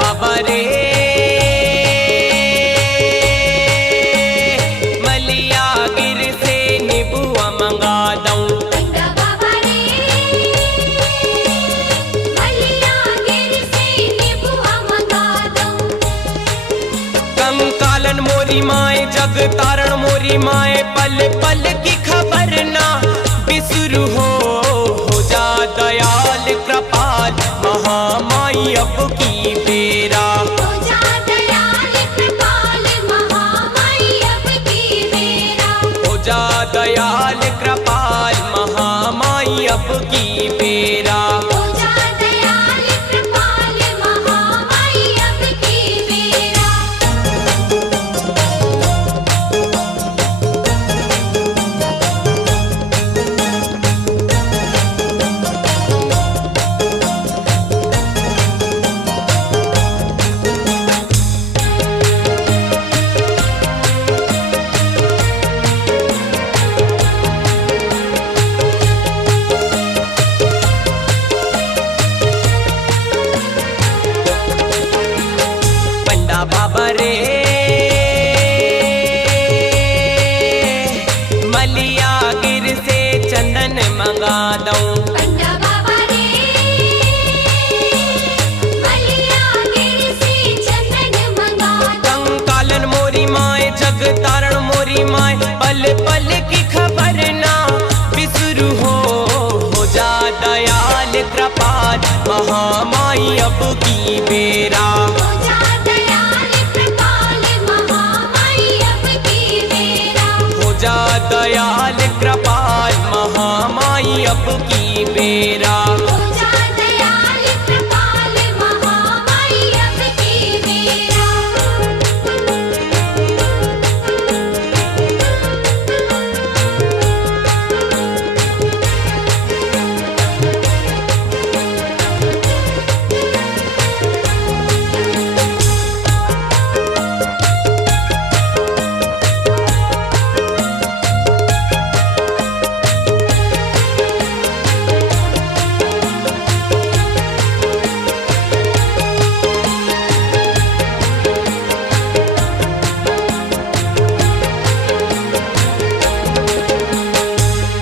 बाबा रे मलिया गिर से निबुआ मंगा दूं। पंडा बाबा रे मलिया गिर से निबुआ मंगा दूं। कंकालन मोरी माए जग तारण मोरी माए पल पल की खबर ना बिसरू हो जा दयाल कृपाल महामाई अब की बेरा। हो जा दयाल कृपाल महामाई अब की बेरा। हो जा दयाल कृपाल महामाई अब की बेरा। हो जा दयाल कृपाल महामाई अब की बेरा। बाबा रे मलिया गिर से चंदन मंगा दूं। पंडा बाबा रे मलिया गिर से चंदन मंगा दूं। कंकालन मोरी माए जग तारण मोरी माए पल पल की खबर ना बिसरू हो जा दयाल कृपाल महामाई अब की बेरा। हो जा दयाल कृपाल महामाई अब की बेरा। हो जा दयाल कृपाल महामाई अब की बेरा। हो जा दयाल कृपाल महामाई अब की बेरा।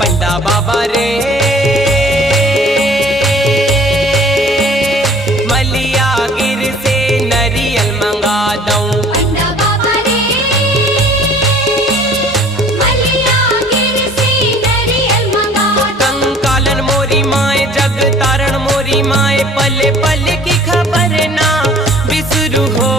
पंडा बाबा रे मलिया गिर से नरियल मंगा दूं। पंडा बाबा रे मलिया गिर से नरियल मंगा दूं। कंकालन मोरी माए जग तारण मोरी माए पल पल की खबर ना बिसरू हो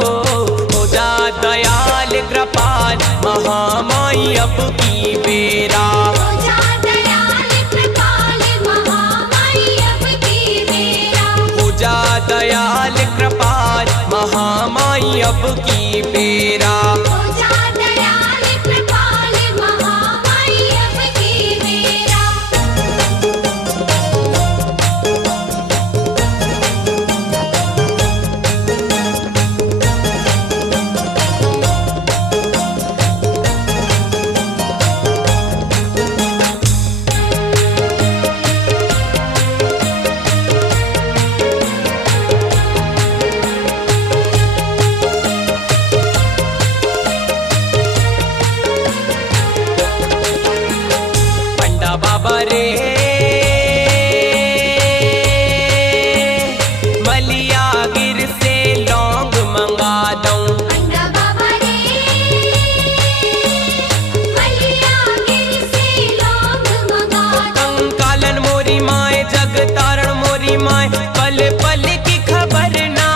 जा दयाल कृपाल महामाई अब की बेरा। हो जा दयाल कृपाल महामाई अब की बेरा। हो जा दयाल कृपाल महामाई अब की बेरा। हो जा दयाल कृपाल महामाई अब की बेरा। पंडा बाबा रे मलिया गिर से लौंग मंगा दूं। पंडा बाबा रे मलिया गिर से लौंग मंगा दूं। कंकालन मोरी माए जग तारण मोरी माए पल पल की खबर ना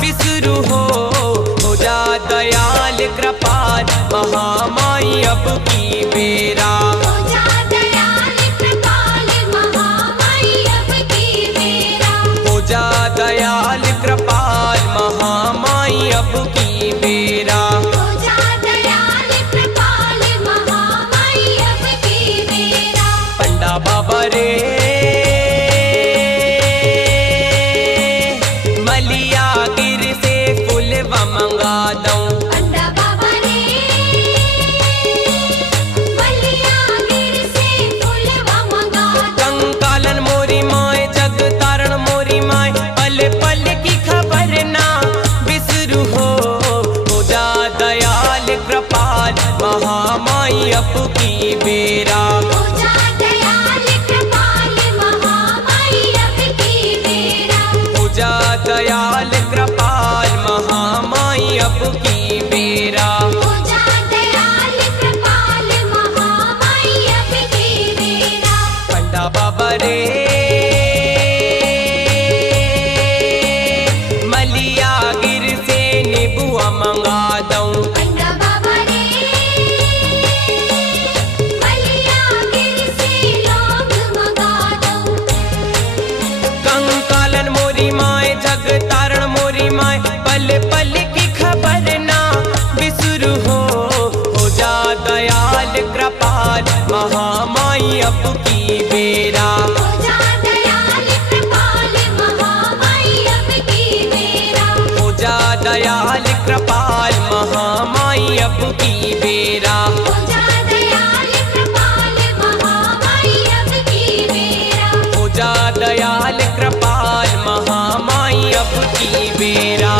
बिसरू हो जा दयाल कृपाल महामाई अब की बेरा। हो जा दयाल कृपाल महामाई अब की बेरा। हो जा दयाल कृपाल महामाई अब की बेरा। हो जा दयाल कृपाल महामाई अब की बेरा। पंडा बाबा रे मलिया गिर से फूलवा मंगा दऊं। पंडा बाबा रे मलिया गिर से फूलवा मंगा दऊं। कंकालन मोरी माए जग तारण मोरी माए पल पल की खबर ना बिसरू हो। हो जा दयाल कृपाल महामाई अब की बेरा। हो जा दयाल कृपाल महामाई अब की बेरा। हो जा दयाल कृपाल महामाई अब की बेरा। हो जा दयाल कृपाल महामाई अब की बेरा। पंडा बाबा रे मलिया गिर से नीबुआ मंगा दऊं। पंडा बाबा रे मलिया गिर से लौंग मंगा दऊं। कंकालन मोरी माए जग तारण मोरी माए पल पल की खबर ना बिसरू हो। हो जा दयाल कृपाल महामाई अब की बेरा। हो जा दयाल कृपाल महामाई अब की बेरा। हो जा दयाल कृपाल महामाई अब की बेरा। हो जा दयाल कृपाल महामाई अब की बेरा। हो जा दयाल कृपाल महामाई अब की बेरा।